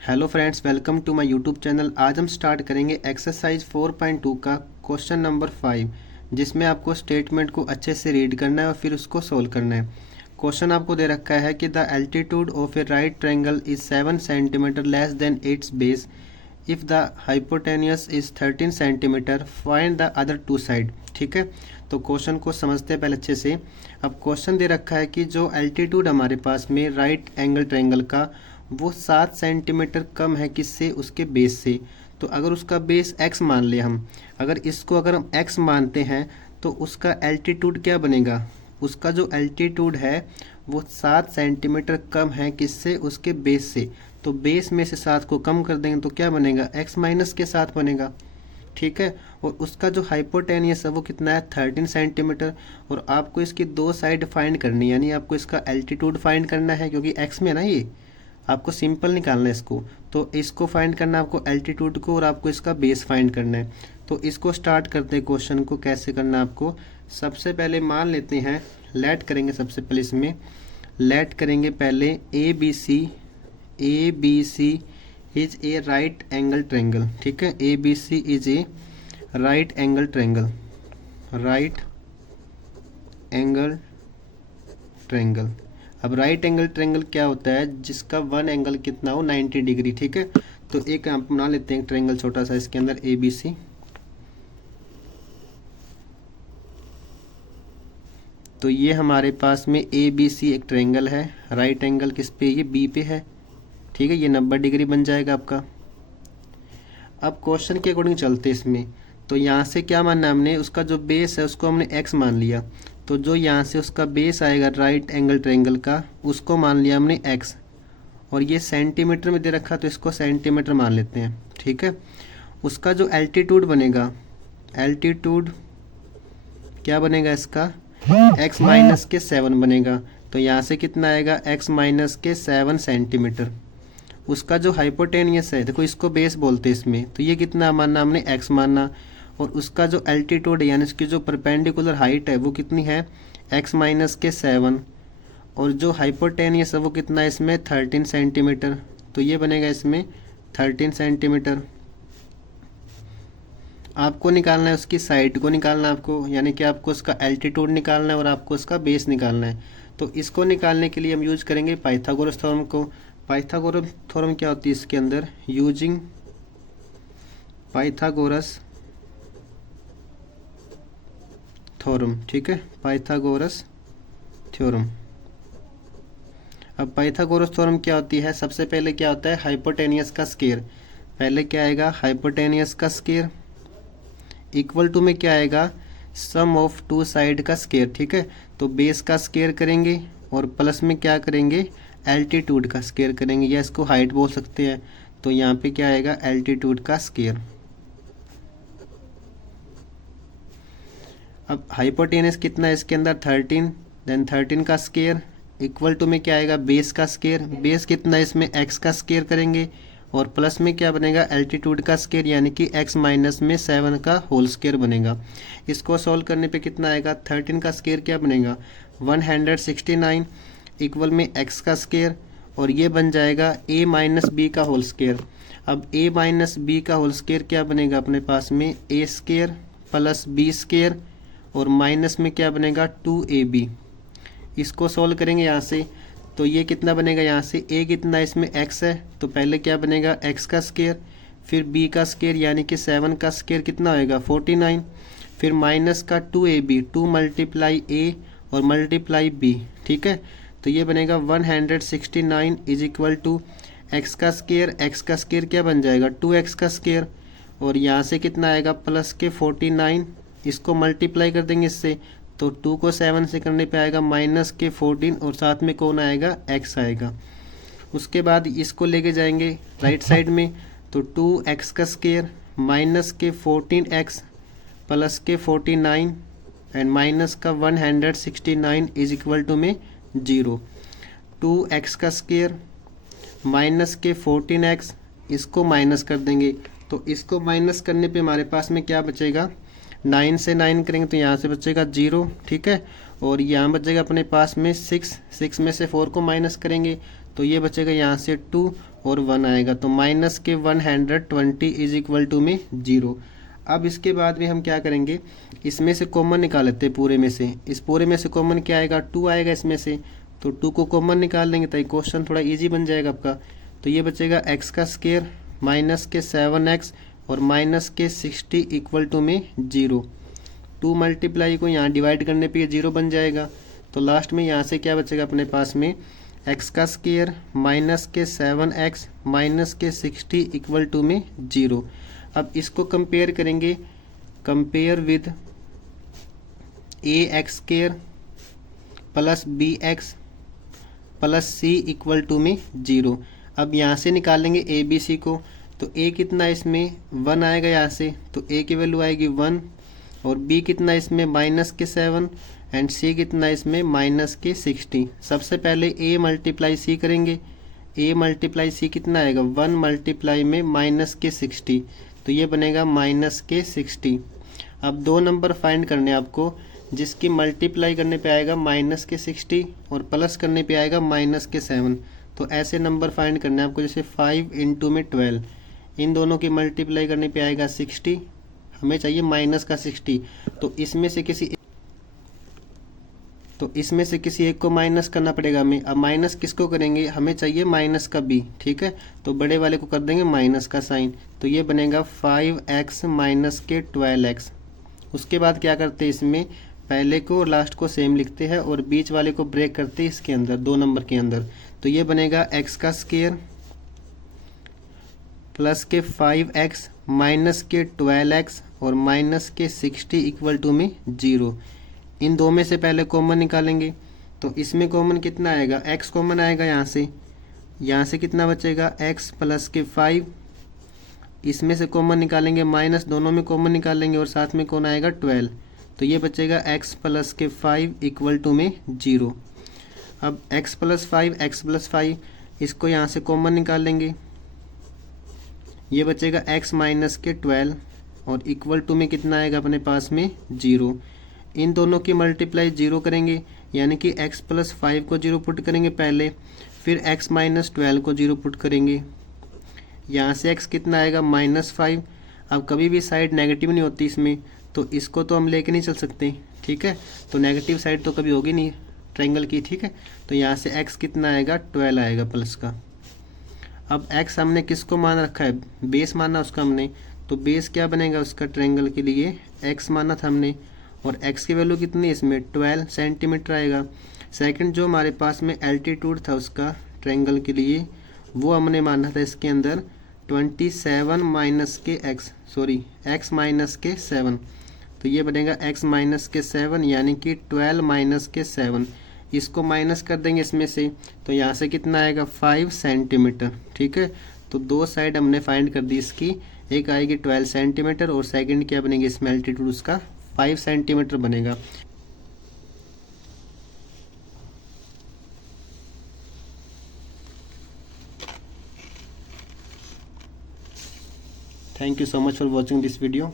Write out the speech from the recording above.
Hello friends, welcome to my YouTube channel. आज हम start करेंगे एक्सरसाइज 4.2 का क्वेश्चन नंबर 5, जिसमें आपको स्टेटमेंट को अच्छे से रीड करना है और फिर उसको सोल्व करना है। क्वेश्चन आपको दे रखा है कि the altitude of a right triangle is 7 centimetre less than its base if the hypotenuse is 13 centimetre, find the other two side. ठीक है, तो क्वेश्चन को समझते हैं पहले अच्छे से। अब क्वेश्चन दे रखा है कि जो एल्टीट्यूड हमारे पास में राइट एंगल ट्रायंगल का वो 7 सेंटीमीटर कम है किससे, उसके बेस से। तो अगर उसका बेस x मान ले हम, अगर हम x मानते हैं तो उसका एल्टीट्यूड क्या बनेगा, उसका जो एल्टीट्यूड है वो 7 सेंटीमीटर कम है किससे, उसके बेस से। तो बेस में से 7 को कम कर देंगे तो क्या बनेगा, x माइनस के 7 बनेगा। ठीक है, और उसका जो हाइपोटेनियस है वो कितना है, 13 सेंटीमीटर। और आपको इसकी दो साइड फाइंड करनी है, यानी आपको इसका एल्टीट्यूड फाइंड करना है, क्योंकि x में ना ये आपको सिंपल निकालना है इसको। तो इसको फाइंड करना है आपको, एल्टीट्यूड को, और आपको इसका बेस फाइंड करना है। तो इसको स्टार्ट करते हैं। क्वेश्चन को कैसे करना है आपको, सबसे पहले मान लेते हैं, लेट करेंगे सबसे पहले इसमें, लेट करेंगे पहले A B C is a right angle triangle. ठीक है, A B C is a right angle triangle, right angle triangle. अब राइट एंगल ट्रायंगल क्या होता है, जिसका वन एंगल कितना हो, 90 डिग्री। ठीक है, तो एक आप बना लेते हैं ट्रायंगल छोटा सा, इसके अंदर ए बी सी। तो ये हमारे पास में ए बी सी एक ट्रायंगल है, राइट एंगल किस पे, ये बी पे है। ठीक है, ये 90 डिग्री बन जाएगा आपका। अब क्वेश्चन के अकॉर्डिंग चलते इसमें। तो यहाँ से क्या मानना है हमने, उसका जो बेस है उसको हमने एक्स मान लिया। तो जो यहाँ से उसका बेस आएगा राइट एंगल ट्रायंगल का, उसको मान लिया हमने एक्स। और ये सेंटीमीटर में दे रखा तो इसको सेंटीमीटर मान लेते हैं। ठीक है, उसका जो एल्टीट्यूड बनेगा, एल्टीट्यूड क्या बनेगा इसका, x माइनस के 7 बनेगा। तो यहाँ से कितना आएगा, x माइनस के 7 सेंटीमीटर। उसका जो हाइपोटेनियस है, देखो इसको बेस बोलते हैं इसमें, तो ये कितना मानना हमने, x मानना। और उसका जो एल्टीट्यूड है, यानी इसकी जो परपेंडिकुलर हाइट है वो कितनी है, x माइनस के 7। और जो हाइपोटेनियस है वो कितना है इसमें, 13 सेंटीमीटर। तो ये बनेगा इसमें 13 सेंटीमीटर। आपको निकालना है उसकी साइड को निकालना है आपको, यानी कि आपको उसका एल्टीट्यूड निकालना है और आपको उसका बेस निकालना है। तो इसको निकालने के लिए हम यूज करेंगे पाइथागोरस थ्योरम को। पाइथागोरस थ्योरम क्या होती है इसके अंदर, यूजिंग पाइथागोरस थ्योरम। ठीक है, पाइथागोरस थ्योरम। अब पाइथागोरस थ्योरम क्या होती है, सबसे पहले क्या होता है, हाइपोटेनियस का स्क्वायर। पहले क्या आएगा, हाइपोटेनियस का स्क्वायर इक्वल टू में क्या आएगा, सम ऑफ टू साइड का स्क्वायर। ठीक है, तो बेस का स्क्वायर करेंगे और प्लस में क्या करेंगे, एल्टीट्यूड का स्क्वायर करेंगे, या इसको हाइट बोल सकते हैं। तो यहाँ पे क्या आएगा, एल्टीट्यूड का स्क्वायर। अब हाइपोटेनस कितना है इसके अंदर, 13, देन 13 का स्क्वायर इक्वल टू में क्या आएगा, बेस का स्क्वायर। बेस कितना है इसमें, एक्स का स्क्वायर करेंगे और प्लस में क्या बनेगा, एल्टीट्यूड का स्क्वायर, यानी कि x माइनस में 7 का होल स्क्वायर बनेगा। इसको सॉल्व करने पे कितना आएगा, 13 का स्क्वायर क्या बनेगा, 169 इक्वल में x का स्क्वायर, और ये बन जाएगा a माइनस बी का होल स्क्वायर। अब a माइनस बी का होल स्क्वायर क्या बनेगा अपने पास में, a square plus B square, और माइनस में क्या बनेगा, 2ab। इसको सॉल्व करेंगे यहाँ से, तो ये कितना बनेगा, यहाँ से a कितना इसमें x है, तो पहले क्या बनेगा, x का स्क्वायर, फिर b का स्क्वायर, यानी कि 7 का स्क्वायर कितना होएगा, 49, फिर माइनस का 2ab, 2 मल्टीप्लाई a और मल्टीप्लाई b। ठीक है, तो ये बनेगा 169 इज इक्वल टू x का स्क्वायर क्या बन जाएगा, 2x का स्क्वायर, और यहाँ से कितना आएगा, प्लस के 49, इसको मल्टीप्लाई कर देंगे इससे, तो 2 को 7 से करने पे आएगा माइनस के 14, और साथ में कौन आएगा, x आएगा। उसके बाद इसको लेके जाएंगे राइट साइड में, तो 2x का स्क्वायर माइनस के 14x प्लस के 49 एंड माइनस का 169 इज इक्वल टू में 0। 2x का स्क्वायर माइनस के 14x, इसको माइनस कर देंगे, तो इसको माइनस करने पे हमारे पास में क्या बचेगा, 9 से 9 करेंगे तो यहाँ से बचेगा 0। ठीक है, और यहाँ बचेगा अपने पास में 6 में से 4 को माइनस करेंगे तो ये बचेगा यहाँ से 2 और 1 आएगा, तो माइनस के 120 इज इक्वल टू में 0। अब इसके बाद में हम क्या करेंगे, इसमें से कॉमन निकाल लेते हैं पूरे में से। इस पूरे में से कॉमन क्या आएगा, 2 आएगा इसमें से, तो 2 को कॉमन निकाल लेंगे ताकि क्वेश्चन थोड़ा इजी बन जाएगा आपका। तो ये बचेगा x का स्क्वायर माइनस के 7x और माइनस के 60 इक्वल टू में 0। 2 मल्टीप्लाई को यहाँ डिवाइड करने पे ये 0 बन जाएगा। तो लास्ट में यहाँ से क्या बचेगा अपने पास में, x का स्क्वायर माइनस के 7x माइनस के 60 इक्वल टू में 0। अब इसको कंपेयर करेंगे, compare with ax square plus bx plus c equal to में 0। अब यहाँ से निकालेंगे ए बी सी को, तो a कितना इसमें 1 आएगा यहाँ से, तो a की वैल्यू आएगी 1, और b कितना इसमें माइनस के 7 एंड c कितना इसमें माइनस के 60। सबसे पहले a मल्टीप्लाई c करेंगे, a मल्टीप्लाई c कितना आएगा 1 मल्टीप्लाई में माइनस के 60, तो ये बनेगा माइनस के 60। अब 2 नंबर फाइंड करने आपको, जिसकी मल्टीप्लाई करने पे आएगा माइनस के 60 और प्लस करने पे आएगा माइनस के 7। तो ऐसे नंबर फाइंड करने आपको, जैसे 5 इंटू में 12, इन दोनों की मल्टीप्लाई करने पे आएगा 60, हमें चाहिए माइनस का 60, तो इसमें से किसी एक को माइनस करना पड़ेगा हमें। अब माइनस किसको करेंगे, हमें चाहिए माइनस का b, ठीक है, तो बड़े वाले को कर देंगे माइनस का साइन, तो ये बनेगा 5x माइनस के 12x। उसके बाद क्या करते हैं, इसमें पहले को और लास्ट को सेम लिखते हैं और बीच वाले को ब्रेक करते हैं इसके अंदर 2 नंबर के अंदर, तो ये बनेगा x का स्क्वायर प्लस के 5x माइनस के 12x और माइनस के 60 इक्वल टू में 0। इन दो में से पहले कॉमन निकालेंगे, तो इसमें कॉमन कितना आएगा, x कॉमन आएगा यहाँ से कितना बचेगा x प्लस के 5, इसमें से कॉमन निकालेंगे माइनस, दोनों में कॉमन निकालेंगे और साथ में कौन आएगा 12, तो ये बचेगा x प्लस के 5 इक्वल टू में 0। अब x प्लस 5 इसको यहाँ से कॉमन निकाल लेंगे, ये बचेगा x माइनस के 12 और इक्वल टू में कितना आएगा अपने पास में 0। इन दोनों की मल्टीप्लाई 0 करेंगे, यानी कि x प्लस 5 को 0 पुट करेंगे पहले, फिर x माइनस 12 को 0 पुट करेंगे, यहाँ से x कितना आएगा -5। अब कभी भी साइड नेगेटिव नहीं होती इसमें, तो इसको तो हम लेके नहीं चल सकते, ठीक है, तो नेगेटिव साइड तो कभी होगी नहीं ट्रायंगल की, ठीक है, तो यहाँ से x कितना आएगा 12 आएगा प्लस का। अब x हमने किसको मान रखा है, बेस माना उसका हमने, तो बेस क्या बनेगा उसका ट्रायंगल के लिए, x माना था हमने, और x की वैल्यू कितनी इसमें 12 सेंटीमीटर आएगा। सेकंड जो हमारे पास में एल्टीट्यूड था उसका ट्रायंगल के लिए, वो हमने माना था इसके अंदर 27 माइनस के x माइनस के 7, तो ये बनेगा x माइनस के 7 यानी कि 12 माइनस के 7, इसको माइनस कर देंगे इसमें से, तो यहाँ से कितना आएगा 5 सेंटीमीटर, ठीक है। तो 2 साइड हमने फाइंड कर दी इसकी, एक आएगी 12 सेंटीमीटर और सेकंड क्या बनेगी इसमें एल्टीट्यूड उसका 5 सेंटीमीटर बनेगा। Thank you so much for watching this video.